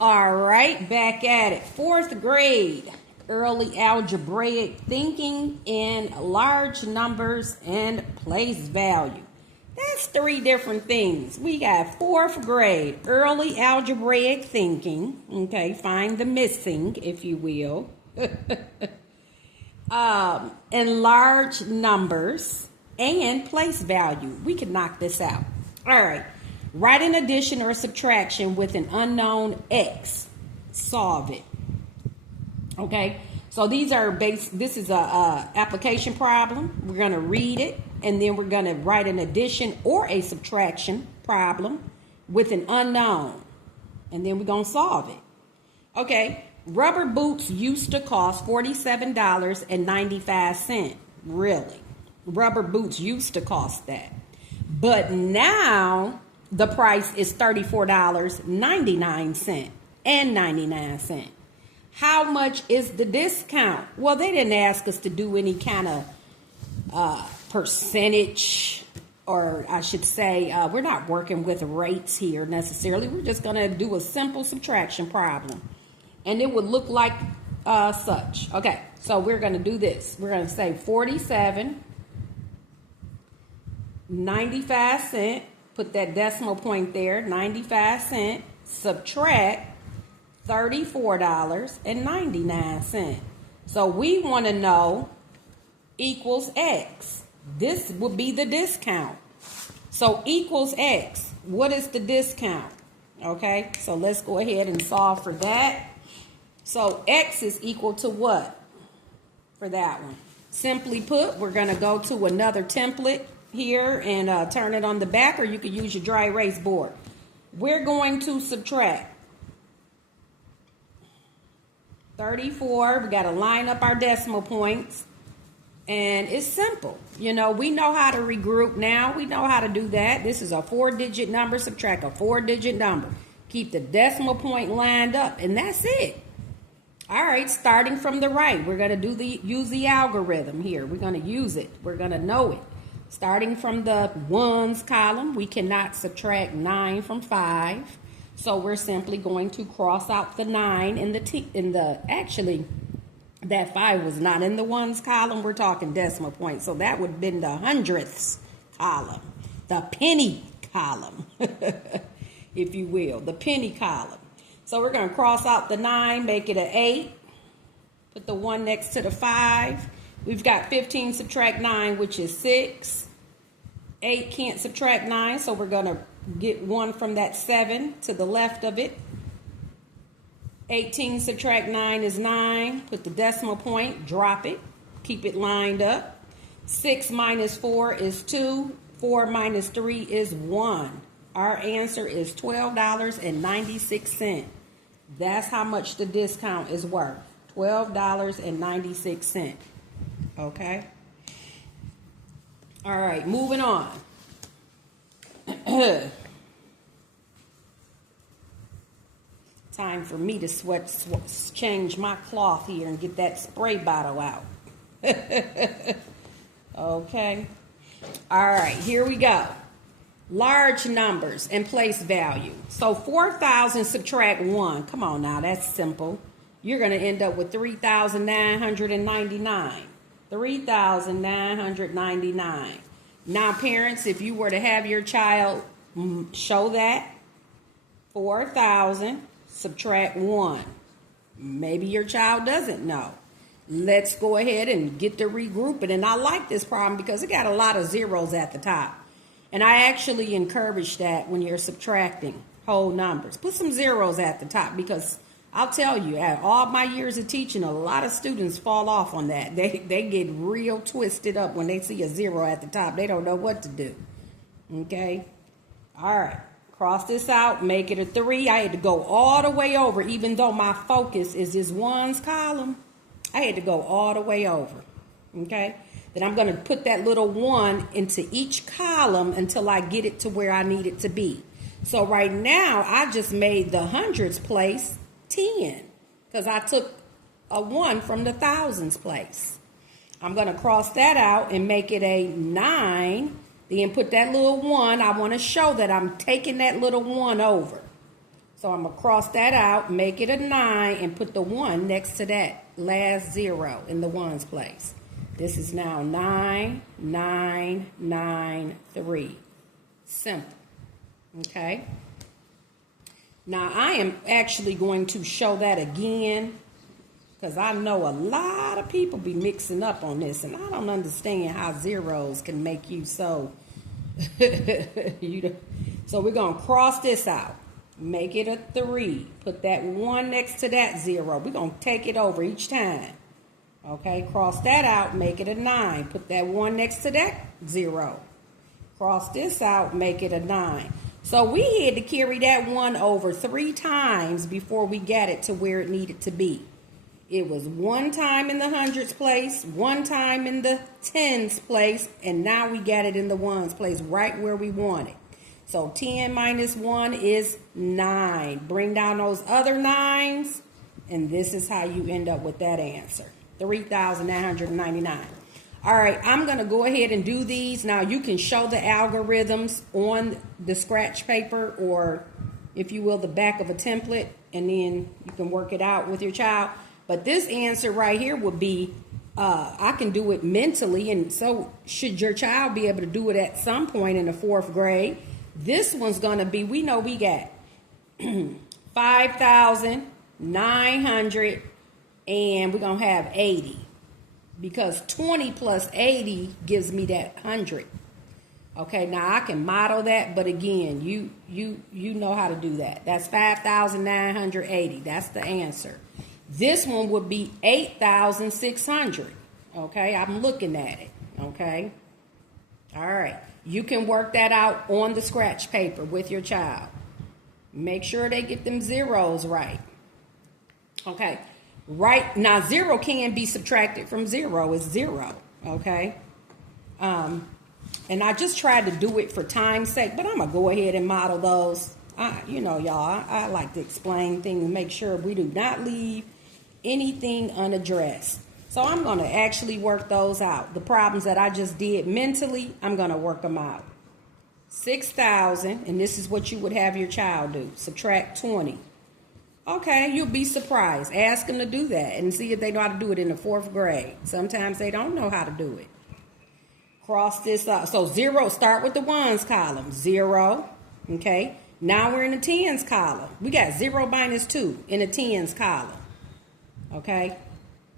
All right, back at it. Fourth grade, early algebraic thinking in large numbers and place value. That's three different things. We got fourth grade, early algebraic thinking. Okay, find the missing, if you will. In large numbers and place value. We can knock this out. All right. Write an addition or subtraction with an unknown x. Solve it. Okay. So these are this is a application problem. We're going to read it, and then we're going to write an addition or a subtraction problem with an unknown. And then we're going to solve it. Okay. Rubber boots used to cost $47.95. Really. Rubber boots used to cost that. But now the price is $34.99 and 99 cents. How much is the discount? Well, they didn't ask us to do any kind of percentage, or I should say, we're not working with rates here necessarily. We're just going to do a simple subtraction problem. And it would look like such. Okay, so we're going to do this. We're going to say 47.95. Put that decimal point there, 95 cents, subtract $34.99. So we want to know equals X. This would be the discount. So equals X. What is the discount? Okay, so let's go ahead and solve for that. So X is equal to what for that one? Simply put, we're going to go to another template here and turn it on the back, or you could use your dry erase board. We're going to subtract 34. We got to line up our decimal points, and it's simple. You know, we know how to regroup now. We know how to do that. This is a 4-digit number. Subtract a 4-digit number. Keep the decimal point lined up, and that's it. All right, starting from the right, we're going to use the algorithm here. We're going to use it. We're going to know it. Starting from the ones column, we cannot subtract 9 from 5. So we're simply going to cross out the 9 actually, that 5 was not in the ones column. We're talking decimal points. So that would have been the hundredths column, the penny column, if you will, the penny column. So we're going to cross out the 9, make it an 8, put the 1 next to the 5. We've got 15 subtract 9, which is 6. 8 can't subtract 9, so we're going to get 1 from that 7 to the left of it. 18 subtract 9 is 9. Put the decimal point, drop it, keep it lined up. 6 minus 4 is 2. 4 minus 3 is 1. Our answer is $12.96. That's how much the discount is worth. $12.96. Okay. All right, moving on. Time for me to change my cloth here and get that spray bottle out. Okay. All right, here we go. Large numbers and place value. So 4,000 subtract 1. Come on now, that's simple. You're going to end up with 3,999. 3,999. Now, parents, if you were to have your child show that 4,000 subtract 1. Maybe your child doesn't know. Let's go ahead and get to regrouping. And I like this problem because it got a lot of zeros at the top. And I actually encourage that when you're subtracting whole numbers. Put some zeros at the top, because I'll tell you, at all my years of teaching, a lot of students fall off on that. They get real twisted up when they see a 0 at the top. They don't know what to do. Okay? All right. Cross this out. Make it a 3. I had to go all the way over, even though my focus is this ones column. I had to go all the way over. Okay? Then I'm going to put that little 1 into each column until I get it to where I need it to be. So right now, I just made the hundreds place 10, because I took a 1 from the thousands place. I'm going to cross that out and make it a 9. Then put that little 1. I want to show that I'm taking that little 1 over. So I'm going to cross that out, make it a 9, and put the 1 next to that last 0 in the ones place. This is now 9, 9, 9, 3. Simple. Okay? Now, I am actually going to show that again because I know a lot of people be mixing up on this, and I don't understand how zeros can make you so... So we're going to cross this out. Make it a 3. Put that 1 next to that 0. We're going to take it over each time. Okay, cross that out, make it a 9. Put that 1 next to that 0. Cross this out, make it a 9. So we had to carry that 1 over 3 times before we got it to where it needed to be. It was 1 time in the hundreds place, 1 time in the tens place, and now we got it in the ones place right where we want it. So 10 minus 1 is 9. Bring down those other 9s, and this is how you end up with that answer. 3,999. All right, I'm going to go ahead and do these. Now, you can show the algorithms on the scratch paper or, if you will, the back of a template, and then you can work it out with your child. But this answer right here would be, I can do it mentally, and so should your child be able to do it at some point in the 4th grade. This one's going to be, we know we got 5,900, and we're going to have 80. Because 20 plus 80 gives me that 100. Okay, now I can model that, but again, you know how to do that. That's 5,980. That's the answer. This one would be 8,600. Okay, I'm looking at it. Okay. All right. You can work that out on the scratch paper with your child. Make sure they get them zeros right. Okay. Right now, 0 can be subtracted from 0. It's 0. Okay. And I just tried to do it for time's sake, but I'm going to go ahead and model those. You know, y'all, I like to explain things and make sure we do not leave anything unaddressed. So I'm going to actually work those out. The problems that I just did mentally, I'm going to work them out. 6,000, and this is what you would have your child do. Subtract 20. Okay, you'll be surprised. Ask them to do that and see if they know how to do it in the 4th grade. Sometimes they don't know how to do it. Cross this out. So 0, start with the ones column. 0, okay. Now we're in the tens column. We got 0 minus 2 in the tens column. Okay.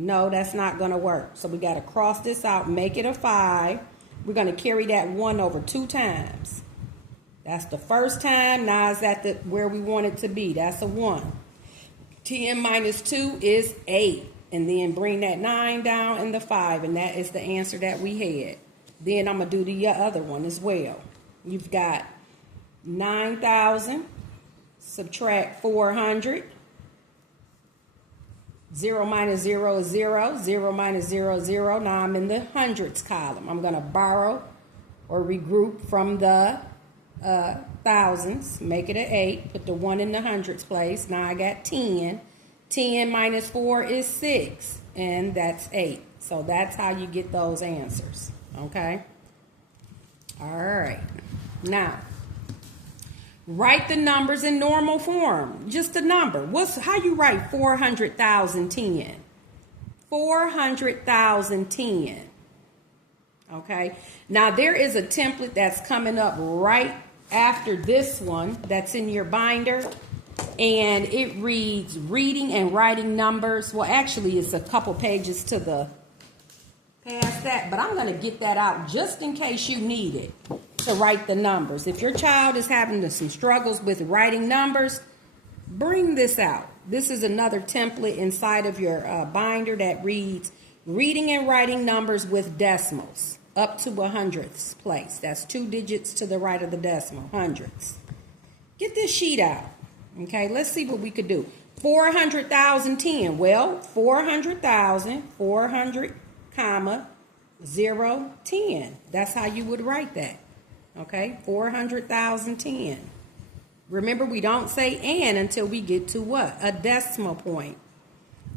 No, that's not going to work. So we got to cross this out, make it a 5. We're going to carry that 1 over 2 times. That's the first time. Now it's at where we want it to be. That's a 1. 10 minus 2 is 8. And then bring that 9 down and the 5. And that is the answer that we had. Then I'm going to do the other one as well. You've got 9,000. Subtract 400. 0 minus 0 is 0. 0 minus 0 is 0. Now I'm in the hundreds column. I'm going to borrow or regroup from the thousands. Make it an 8. Put the 1 in the hundreds place. Now I got 10. 10 minus 4 is 6. And that's 8. So that's how you get those answers. Okay? All right. Now, write the numbers in normal form. Just a number. How you write 400,010? 400,010. Okay. Now there is a template that's coming up right after this one that's in your binder, and it reads reading and writing numbers. Well, actually, it's a couple pages to the past that, but I'm going to get that out just in case you need it to write the numbers. If your child is having some struggles with writing numbers, bring this out. This is another template inside of your binder that reads reading and writing numbers with decimals up to a hundredths place. That's 2 digits to the right of the decimal, hundredths. Get this sheet out. Okay, let's see what we could do. 400,010. Well, 400,000, 400, comma, 0, 10. That's how you would write that. Okay, 400,010. Remember, we don't say and until we get to what? A decimal point.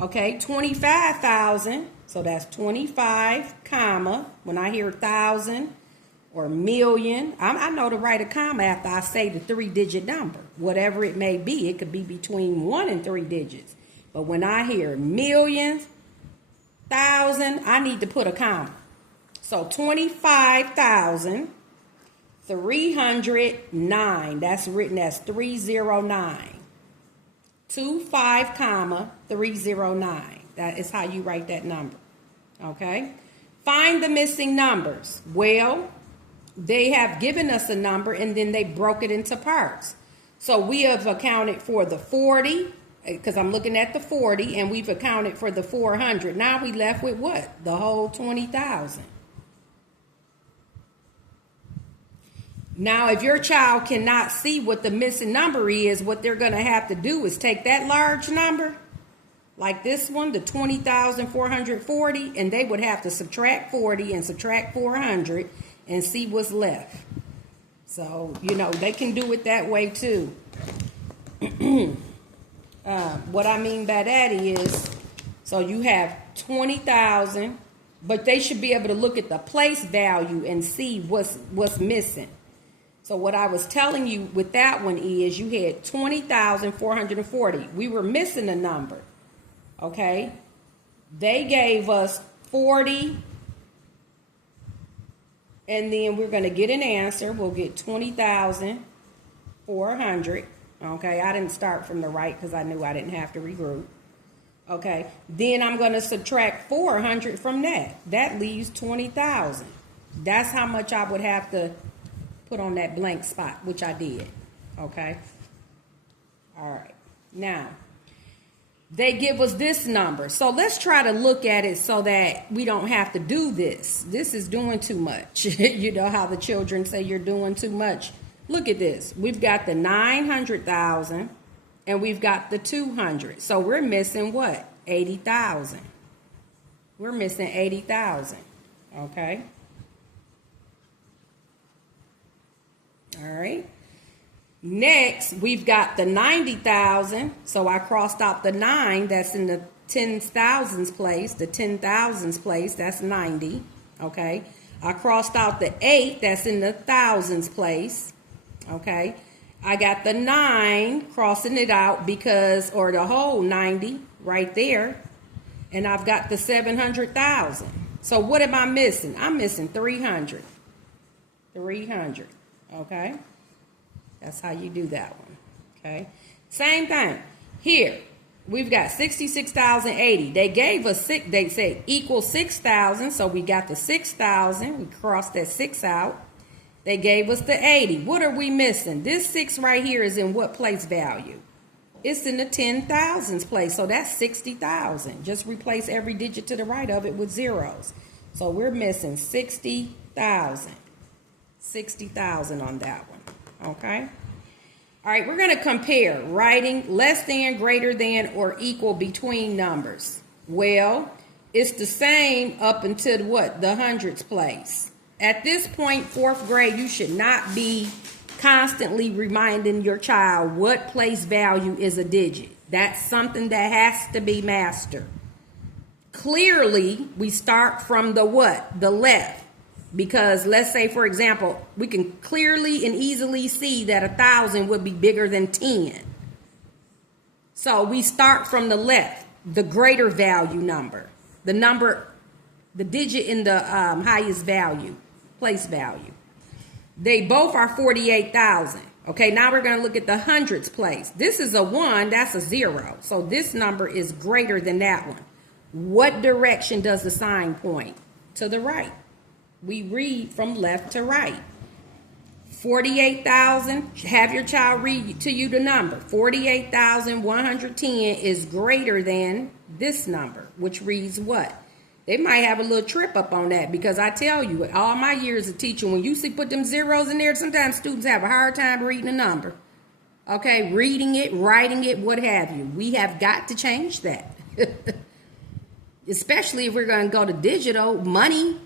Okay, 25,000. So that's 25, comma. When I hear 1,000 or million. I know to write a comma after I say the 3-digit number, whatever it may be. It could be between 1 and 3 digits. But when I hear millions, thousand, I need to put a comma. So 25,309. That's written as 309. 25 comma 309. That is how you write that number. Okay. Find the missing numbers. Well, they have given us a number and then they broke it into parts. So we have accounted for the 40, because I'm looking at the 40, and we've accounted for the 400. Now we left with what? The whole 20,000. Now, if your child cannot see what the missing number is, what they're going to have to do is take that large number, like this one, the 20,440, and they would have to subtract 40 and subtract 400 and see what's left. So, they can do it that way too. What I mean by that is, so you have 20,000, but they should be able to look at the place value and see what's missing. So what I was telling you with that one is you had 20,440. We were missing a number. Okay? They gave us 40. And then we're going to get an answer. We'll get 20,400. Okay? I didn't start from the right because I knew I didn't have to regroup. Okay? Then I'm going to subtract 400 from that. That leaves 20,000. That's how much I would have to put on that blank spot, which I did. Okay? All right. Now, they give us this number. So let's try to look at it so that we don't have to do this. This is doing too much. You know how the children say you're doing too much. Look at this. We've got the 900,000 and we've got the 200. So we're missing what? 80,000. We're missing 80,000. Okay? All right. Next, we've got the 90,000. So I crossed out the 9. That's in the 10,000s place. The 10,000s place. That's 90. Okay. I crossed out the 8. That's in the thousands place. Okay. I got the 9 crossing it out because, or the whole 90 right there. And I've got the 700,000. So what am I missing? I'm missing 300. 300. Okay, that's how you do that one. Okay, same thing here. We've got 66,080. They gave us six. They said equal 6,000. So we got the 6,000. We crossed that 6 out. They gave us the 80. What are we missing? This 6 right here is in what place value? It's in the 10,000s place. So that's 60,000. Just replace every digit to the right of it with zeros. So we're missing 60,000. 60,000 on that one. Okay. All right. We're going to compare writing less than, greater than, or equal between numbers. Well, it's the same up until what? The hundreds place. At this point, 4th grade, you should not be constantly reminding your child what place value is a digit. That's something that has to be mastered. Clearly, we start from the what? The left. Because let's say, for example, we can clearly and easily see that 1,000 would be bigger than 10. So we start from the left, the greater value number, the digit in the highest value, place value. They both are 48,000. Okay, now we're going to look at the hundreds place. This is a 1, that's a 0. So this number is greater than that one. What direction does the sign point? To the right. We read from left to right. 48,000, have your child read to you the number. 48,110 is greater than this number, which reads what? They might have a little trip up on that because I tell you, all my years of teaching, when you see put them zeros in there, sometimes students have a hard time reading a number. Okay, reading it, writing it, what have you. We have got to change that. Especially if we're going to go to digital money.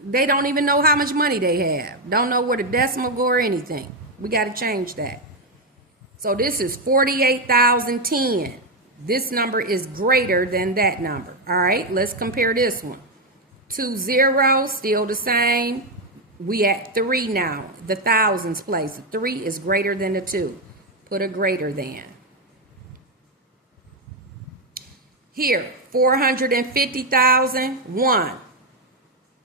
They don't even know how much money they have. Don't know where the decimal go or anything. We got to change that. So this is 48,010. This number is greater than that number. All right, let's compare this one. 2 zeros, still the same. We at 3 now, the thousands place. The 3 is greater than the 2. Put a greater than. Here, 450,000, 1.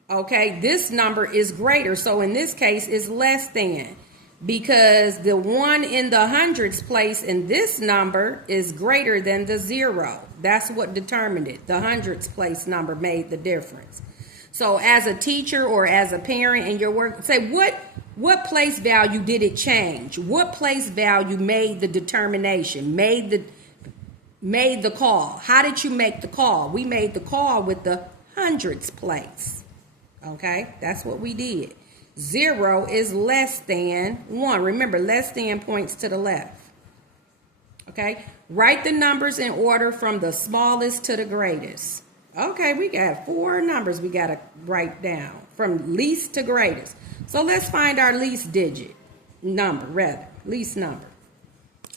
Okay, this number is greater. So in this case, it's less than. Because the 1 in the hundreds place in this number is greater than the 0. That's what determined it. The hundreds place number made the difference. So as a teacher or as a parent in your work, say what place value did it change? What place value made the determination, made the call? How did you make the call? We made the call with the hundreds place. Okay, that's what we did. 0 is less than 1. Remember, less than points to the left. Okay, write the numbers in order from the smallest to the greatest. Okay, we got 4 numbers we got to write down from least to greatest. So let's find our least digit number, least number.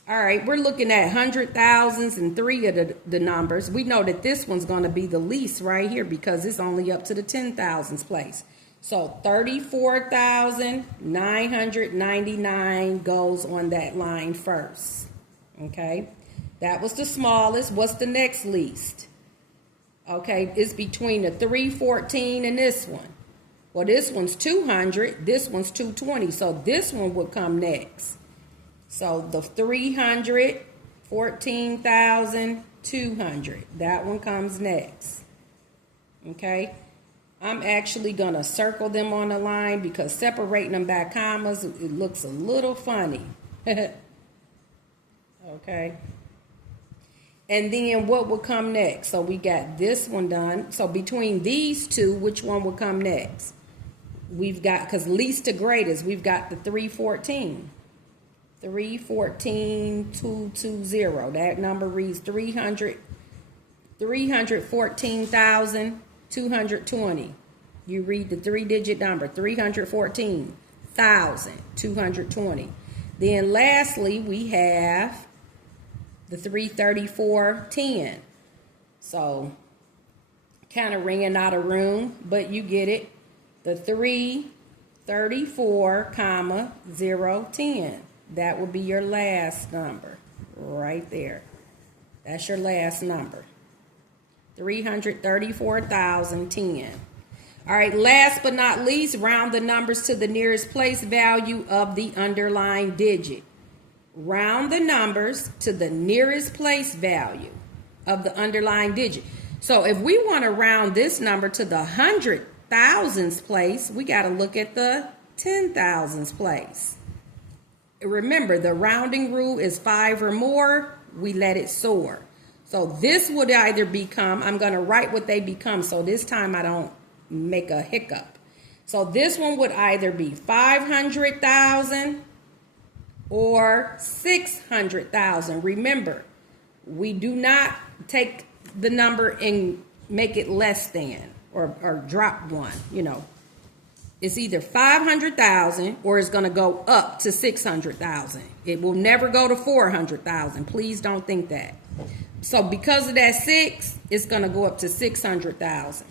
All right, we're looking at hundred thousands and 3 of the numbers. We know that this one's going to be the least right here because it's only up to the 10,000s place. So 34,999 goes on that line first. Okay, that was the smallest. What's the next least? Okay, it's between the 314 and this one. Well, this one's 200. This one's 220. So this one would come next. So the 314,200. That one comes next. Okay. I'm actually going to circle them on the line because separating them by commas, it looks a little funny. Okay. And then what will come next? So we got this one done. So between these two, which one will come next? We've got, because least to greatest, we've got the 314. 314,220. That number reads 314,220. You read the 3-digit number, 314,220. Then lastly, we have the 334.10. So kind of ringing out of room, but you get it. The 334,010. That will be your last number right there. That's your last number. 334,010. All right, last but not least, round the numbers to the nearest place value of the underlying digit. Round the numbers to the nearest place value of the underlying digit. So if we want to round this number to the 100,000s place, we got to look at the 10,000s place. Remember, the rounding rule is 5 or more, we let it soar. So this would either become, I'm going to write what they become, so this time I don't make a hiccup. So this one would either be 500,000 or 600,000. Remember, we do not take the number and make it less than or drop one, you know. It's either 500,000 or it's going to go up to 600,000. It will never go to 400,000. Please don't think that. So because of that 6, it's going to go up to 600,000.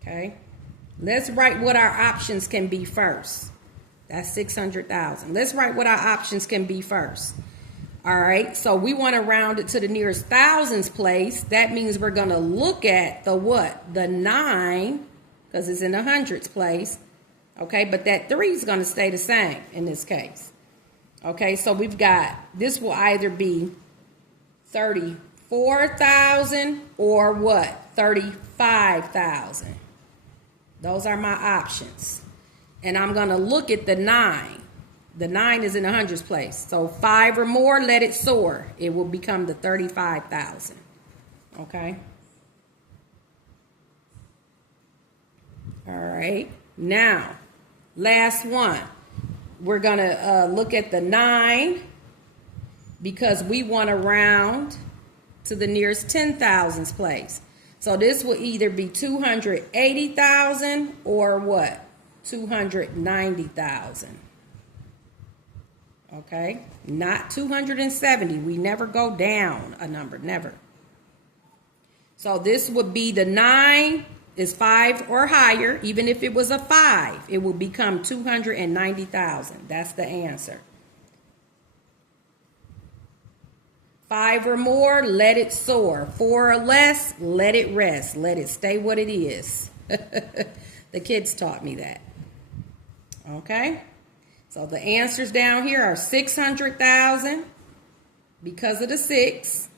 Okay. Let's write what our options can be first. That's 600,000. Let's write what our options can be first. All right. So we want to round it to the nearest thousands place. That means we're going to look at the what? The 9, because it's in the hundreds place. Okay. But that 3 is going to stay the same in this case. Okay. So we've got, this will either be 34,000 or what? 35,000. Those are my options. And I'm going to look at the 9. The 9 is in the hundreds place. So 5 or more, let it soar. It will become the 35,000. Okay. All right. Now, last one. We're going to look at the 9 because we want to round to the nearest 10,000s place. So this will either be 280,000 or what? 290,000. Okay? Not 270. We never go down a number. Never. So this would be the 9 is 5 or higher, even if it was a 5, it will become 290,000. That's the answer. 5 or more, let it soar. 4 or less, let it rest. Let it stay what it is. The kids taught me that. Okay? So the answers down here are 600,000 because of the 6.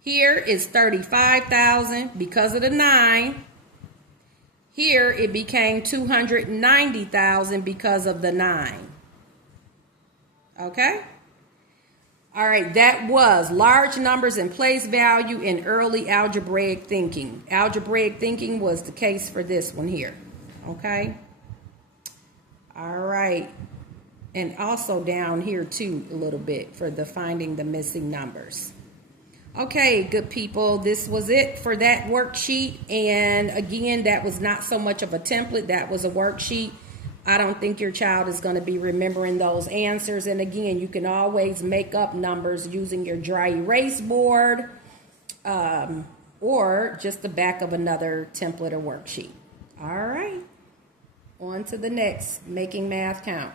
Here is 35,000 because of the 9. Here it became 290,000 because of the 9. Okay? All right, that was large numbers and place value in early algebraic thinking. Algebraic thinking was the case for this one here. Okay? All right. And also down here too a little bit for the finding the missing numbers. Okay, good people, this was it for that worksheet. And again, that was not so much of a template, that was a worksheet. I don't think your child is going to be remembering those answers. And again, you can always make up numbers using your dry erase board or just the back of another template or worksheet. All right, on to the next, Making Math Count.